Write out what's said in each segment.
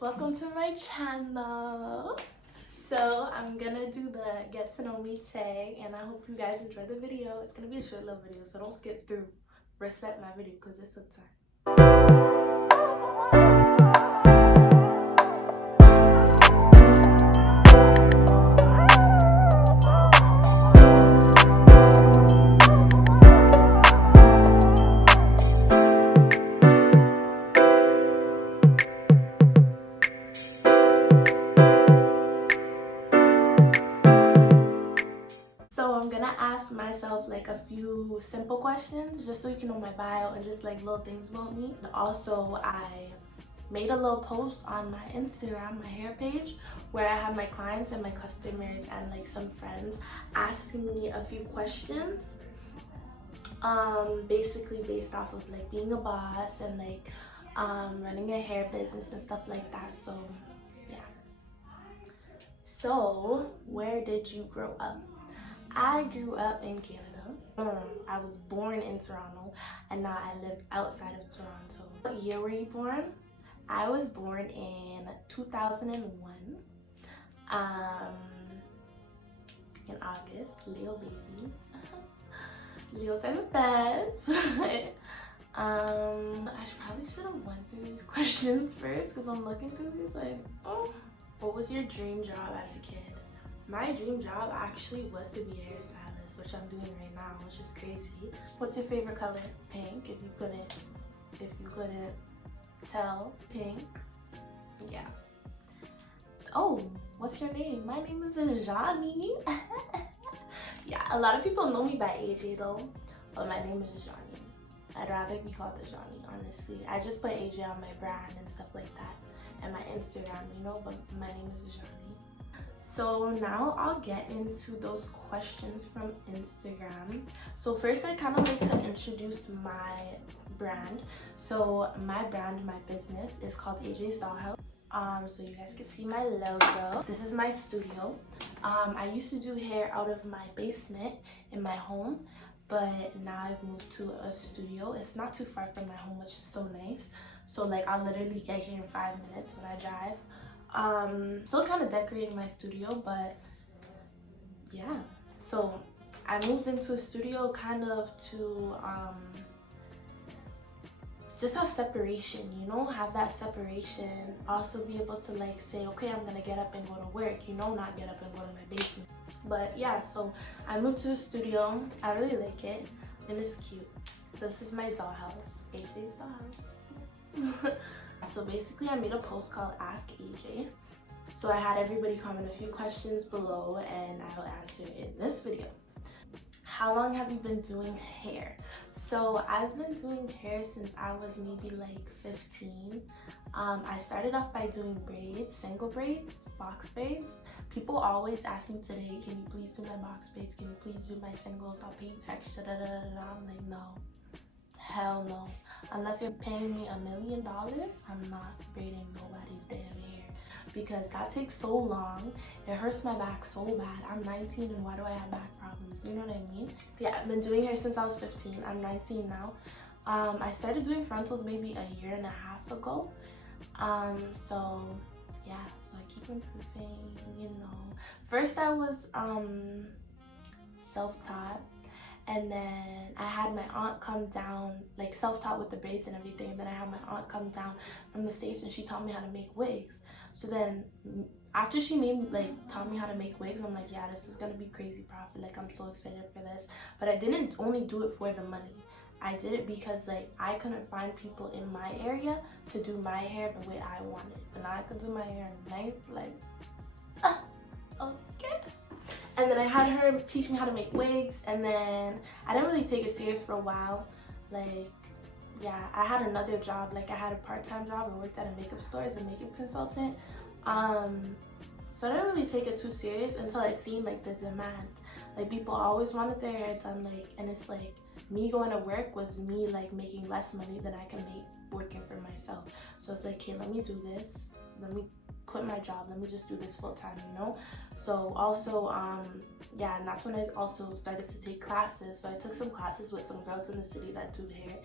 welcome to my channel. So I'm gonna do the get to know me tag, and I hope you guys enjoy the video. It's gonna be a short little video, so don't skip through. Respect my video because this took time. So I'm gonna ask myself like a few simple questions just so you can know my bio and just like little things about me. And also I made a little post on my Instagram, my hair page, where I have my clients and my customers and like some friends asking me a few questions. Basically based off of like being a boss and like running a hair business and stuff like that. So yeah. So where did you grow up? I grew up in Canada. I was born in Toronto and now I live outside of Toronto. What year were you born? I was born in 2001. In August, Leo baby. Leo's are the best. I probably should have went through these questions first because I'm looking through these like, oh. What was your dream job as a kid? My dream job actually was to be a hairstylist, which I'm doing right now, which is crazy. What's your favorite color? Pink, if you couldn't tell, pink. Yeah. Oh, what's your name? My name is Azjani. Yeah, a lot of people know me by AJ though, but my name is Ajani. I'd rather be called Ajani, honestly. I just put AJ on my brand and stuff like that, and my Instagram, you know, but my name is Ajani. So now I'll get into those questions from Instagram. So first I kind of like to introduce my brand. So my brand, my business is called AJ's Dollhouse. So you guys can see my logo. This is my studio. I used to do hair out of my basement in my home, but now I've moved to a studio. It's not too far from my home, which is so nice. So like I'll literally get here in 5 minutes when I drive. Still kind of decorating my studio, but yeah. So I moved into a studio kind of to just have separation, you know, have that separation. Also be able to like say, okay, I'm gonna get up and go to work, you know, not get up and go to my basement. But yeah, so I moved to a studio. I really like it and it's cute. This is my dollhouse, AJ's dollhouse. So basically I made a post called Ask AJ. So I had everybody comment a few questions below and I'll answer in this video. How long have you been doing hair? So I've been doing hair since I was maybe like 15. I started off by doing braids, single braids, box braids. People always ask me today, can you please do my box braids? Can you please do my singles? I'll pay you extra, da da da da. I'm like, no. Hell no. Unless you're paying me $1 million, I'm not braiding nobody's damn hair because that takes so long. It hurts my back so bad. I'm 19 and why do I have back problems? You know what I mean? Yeah, I've been doing hair since I was 15. I'm 19 now. I started doing frontals maybe a year and a half ago. So yeah, so I keep improving, you know. First I was self-taught. And then I had my aunt come down, like self-taught with the braids and everything. And then I had my aunt come down from the States and she taught me how to make wigs. So then after she taught me how to make wigs, I'm like, yeah, this is gonna be crazy profit. Like, I'm so excited for this. But I didn't only do it for the money. I did it because like I couldn't find people in my area to do my hair the way I wanted. But now I could do my hair nice, like, okay. And then I had her teach me how to make wigs, and then I didn't really take it serious for a while. Like, yeah, I had another job. Like, I had a part-time job. I worked at a makeup store as a makeup consultant. So I didn't really take it too serious until I seen like the demand. Like, people always wanted their hair done, like, and it's like me going to work was me like making less money than I can make working for myself. So it's like, okay, let me do this. Let me quit my job, let me just do this full time, you know. So also yeah, and that's when I also started to take classes. So I took some classes with some girls in the city that do hair,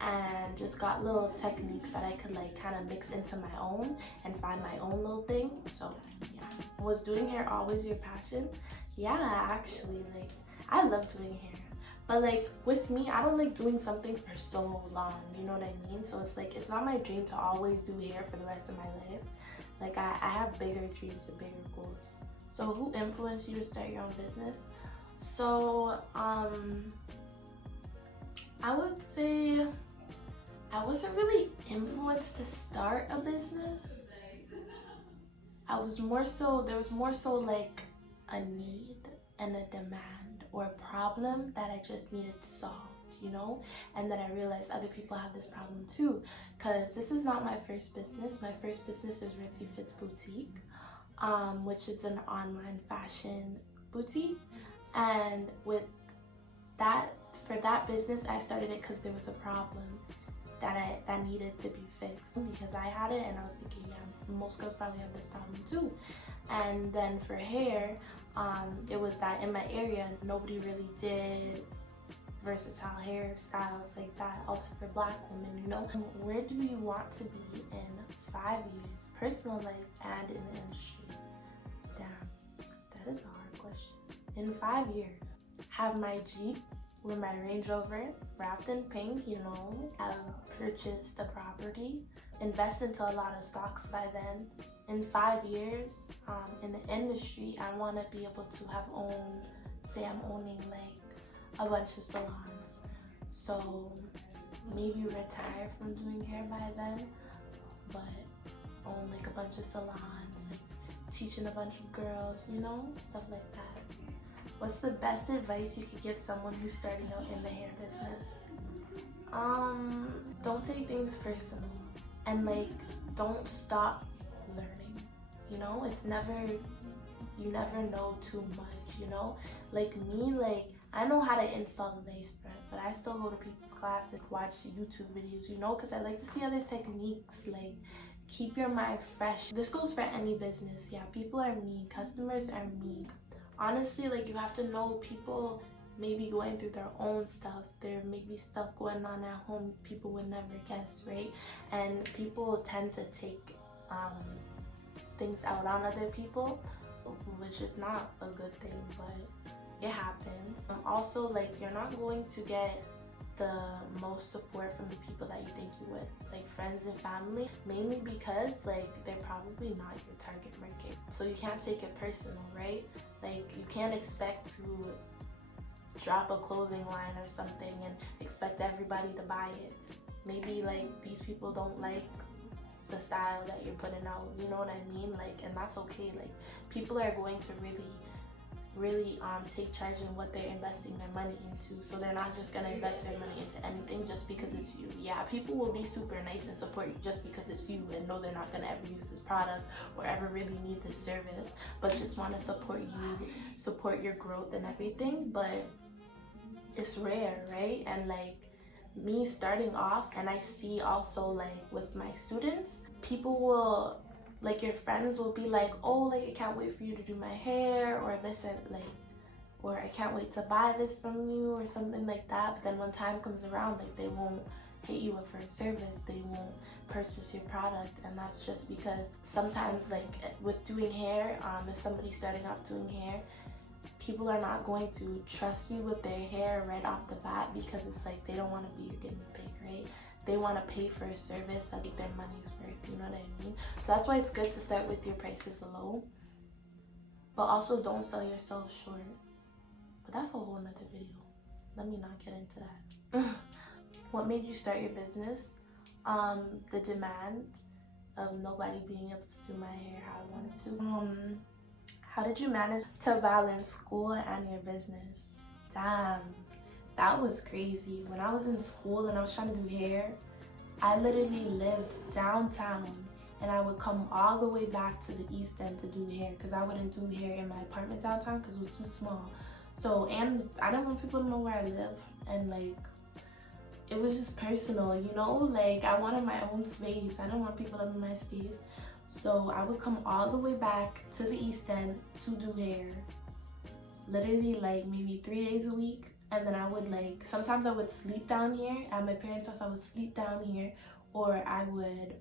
and just got little techniques that I could like kind of mix into my own and find my own little thing. So yeah. Was doing hair always your passion? Yeah, actually, like I love doing hair. But like with me, I don't like doing something for so long, you know what I mean? So it's like, it's not my dream to always do hair for the rest of my life. Like I have bigger dreams and bigger goals. So who influenced you to start your own business? So I would say I wasn't really influenced to start a business. I was more so, there was more so like a need and a demand or a problem that I just needed solved, you know? And then I realized other people have this problem too, because this is not my first business. My first business is Ritzy Fits Boutique, which is an online fashion boutique. And with that, for that business, I started it because there was a problem that needed to be fixed, because I had it and I was thinking, yeah, most girls probably have this problem too. And then for hair, it was that in my area nobody really did versatile hairstyles like that, also for Black women, you know. Where do you want to be in 5 years, personal life and in the industry? Damn, that is a hard question. In 5 years, have my Jeep with my Range Rover wrapped in pink, you know, have purchased the property, invest into a lot of stocks by then. In 5 years, in the industry, I want to be able to have say I'm owning like a bunch of salons. So maybe retire from doing hair by then, but own like a bunch of salons, like teaching a bunch of girls, you know, stuff like that. What's the best advice you could give someone who's starting out in the hair business? Don't take things personal, and like don't stop learning, you know. It's never, you never know too much, you know. Like me, like I know how to install the lace front, but I still go to people's classes, watch YouTube videos, you know, because I like to see other techniques. Like, keep your mind fresh. This goes for any business. Yeah, people are mean, customers are mean. Honestly, like you have to know people may be going through their own stuff. There may be stuff going on at home people would never guess, right? And people tend to take things out on other people, which is not a good thing, but it happens. Also, like you're not going to get the most support from the people that you think you would, like friends and family, mainly because like they're probably not your target market. So you can't take it personal, right? Like you can't expect to drop a clothing line or something and expect everybody to buy it. Maybe like these people don't like the style that you're putting out, you know what I mean? Like, and that's okay. Like people are going to really take charge in what they're investing their money into. So they're not just gonna invest their money into anything just because it's you. Yeah, people will be super nice and support you just because it's you and know they're not gonna ever use this product or ever really need this service, but just want to support you, support your growth and everything. But it's rare, right? And like me starting off, and I see also like with my students, people will, like your friends will be like, oh, like I can't wait for you to do my hair, or this, and like, or I can't wait to buy this from you, or something like that. But then when time comes around, like they won't hit you up for a service, they won't purchase your product. And that's just because sometimes like with doing hair, if somebody's starting off doing hair, people are not going to trust you with their hair right off the bat, because it's like they don't want to be your guinea pig, right? They want to pay for a service that their money's worth, you know what I mean? So that's why it's good to start with your prices low, but also don't sell yourself short. But that's a whole nother video. Let me not get into that. What made you start your business? The demand of nobody being able to do my hair how I wanted to. How did you manage to balance school and your business? Damn, that was crazy. When I was in school and I was trying to do hair, I literally lived downtown and I would come all the way back to the East End to do hair, because I wouldn't do hair in my apartment downtown because it was too small. So, and I didn't want people to know where I live, and like it was just personal, you know? Like I wanted my own space. I didn't want people in my space. So I would come all the way back to the East End to do hair, literally like maybe 3 days a week. and then I would like, sometimes I would sleep down here at my parents' house. I would sleep down here, or I would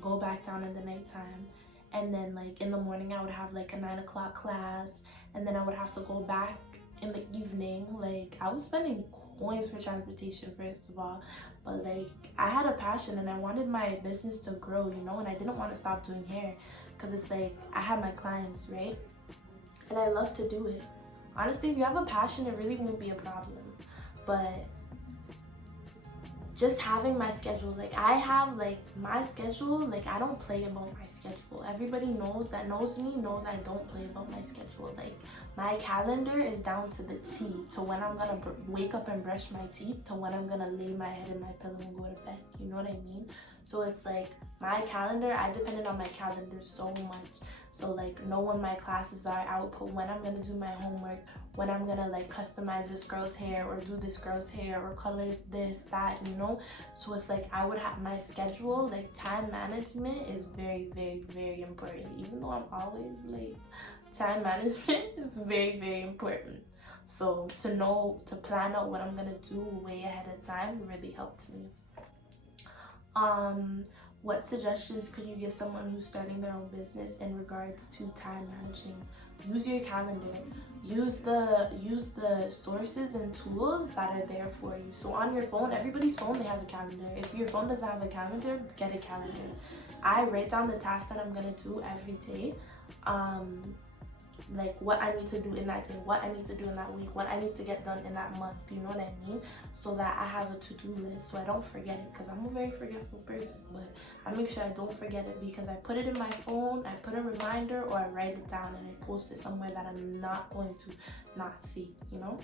go back down in the nighttime, and then like in the morning I would have like a 9 o'clock class, and then I would have to go back in the evening. Like I was spending coins for transportation, first of all, but like I had a passion and I wanted my business to grow, you know, and I didn't want to stop doing hair because it's like I had my clients, right? And I love to do it. Honestly, if you have a passion, it really won't be a problem. But just having my schedule, like I have like my schedule, like I don't play about my schedule. Everybody knows that knows me knows I don't play about my schedule. Like my calendar is down to the T, to when I'm gonna wake up and brush my teeth, to when I'm gonna lay my head in my pillow and go to bed. You know what I mean? So it's like my calendar, I depended on my calendar so much. So like know when my classes are, I would put when I'm gonna do my homework, when I'm gonna like customize this girl's hair or do this girl's hair or color this, that, you know? So it's like I would have my schedule, like time management is very, very, very important. Even though I'm always late, time management is very, very important. So to know, to plan out what I'm gonna do way ahead of time really helped me. What suggestions could you give someone who's starting their own business in regards to time managing? Use your calendar. Use the sources and tools that are there for you. So on your phone, everybody's phone, they have a calendar. If your phone doesn't have a calendar, get a calendar. I write down the tasks that I'm gonna do every day. Like what I need to do in that day, what I need to do in that week, what I need to get done in that month, you know what I mean? So that I have a to-do list so I don't forget it, because I'm a very forgetful person, but I make sure I don't forget it because I put it in my phone, I put a reminder, or I write it down and I post it somewhere that I'm not going to not see, you know?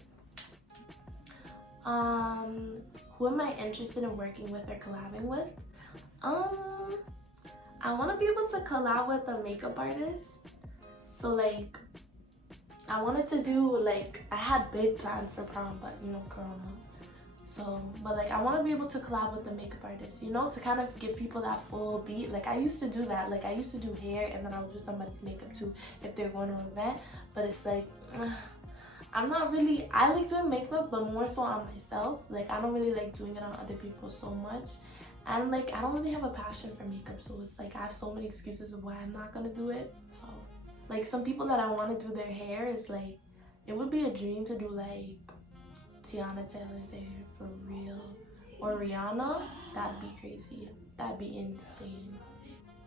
Who am I interested in working with or collabing with? I want to be able to collab with a makeup artist. So like I wanted to do, like I had big plans for prom, but you know, corona. So but like I want to be able to collab with the makeup artist, you know, to kind of give people that full beat. Like I used to do that, like I used to do hair and then I would do somebody's makeup too if they're going to an event. But it's like I'm not really, I like doing makeup but more so on myself. Like I don't really like doing it on other people so much. And like I don't really have a passion for makeup, so it's like I have so many excuses of why I'm not gonna do it. So like some people that I want to do their hair is like, it would be a dream to do like Tiana Taylor's hair for real, or Rihanna. That'd be crazy, that'd be insane.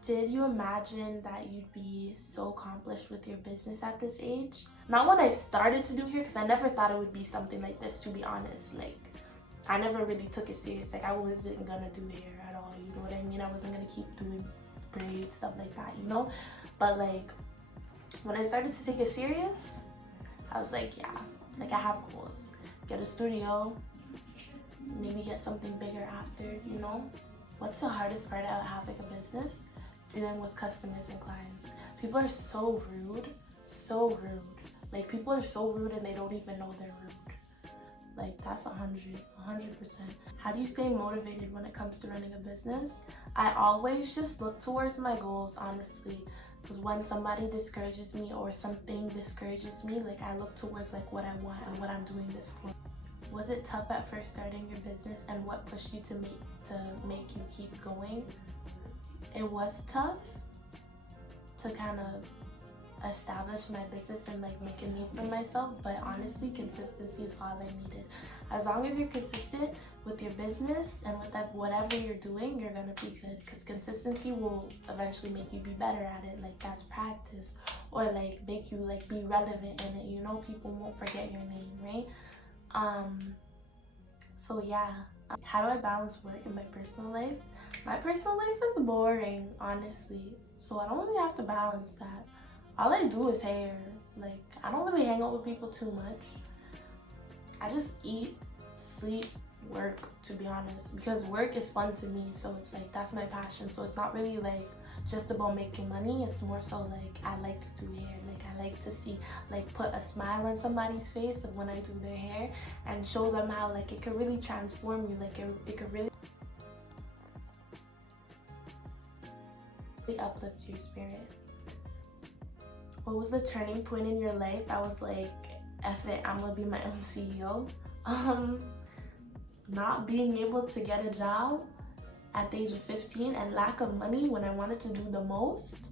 Did you imagine that you'd be so accomplished with your business at this age? Not when I started to do hair, because I never thought it would be something like this, to be honest. Like I never really took it serious. Like I wasn't gonna do hair at all, you know what I mean? I wasn't gonna keep doing braids, stuff like that, you know? But like when I started to take it serious, I was like, yeah, like I have goals. Get a studio, maybe get something bigger after, you know? What's the hardest part of having a business? Dealing with customers and clients. People are so rude, so rude. Like people are so rude and they don't even know they're rude. Like that's 100%. How do you stay motivated when it comes to running a business? I always just look towards my goals, honestly. Because when somebody discourages me or something discourages me, like I look towards like what I want and what I'm doing this for. Was it tough at first starting your business, and what pushed you to make you keep going? It was tough to kind of establish my business and like make a name for myself, but honestly consistency is all I needed. As long as you're consistent with your business and with whatever you're doing, you're gonna be good, because consistency will eventually make you be better at it. Like that's practice, or like make you like be relevant in it, you know? People won't forget your name, right? So yeah, how do I balance work and my personal life? My personal life is boring, honestly, so I don't really have to balance that. All I do is hair. Like I don't really hang out with people too much. I just eat, sleep, work, to be honest, because work is fun to me. So it's like that's my passion. So it's not really like just about making money. It's more so like I like to do hair. Like I like to see, like put a smile on somebody's face of when I do their hair and show them how like it could really transform you. Like it could really uplift your spirit. What was the turning point in your life that was like, F it, I'm gonna be my own CEO? Not being able to get a job at the age of 15 and lack of money when I wanted to do the most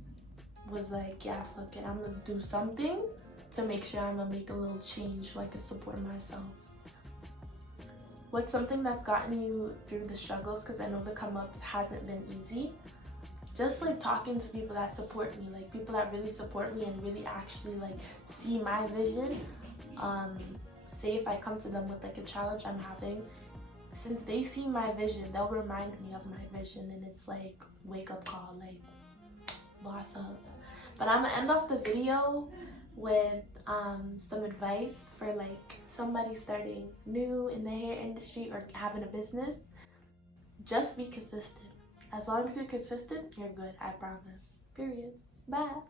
was like, yeah, fuck it, I'm gonna do something to make sure I'm gonna make a little change so I can support myself. What's something that's gotten you through the struggles? Because I know the come up hasn't been easy. Just like talking to people that support me, like people that really support me and really actually like see my vision. Say if I come to them with like a challenge I'm having, since they see my vision, they'll remind me of my vision, and it's like wake up call, like boss up. But I'm gonna end off the video with some advice for like somebody starting new in the hair industry or having a business. Just be consistent. As long as you're consistent, you're good, I promise. Period. Bye.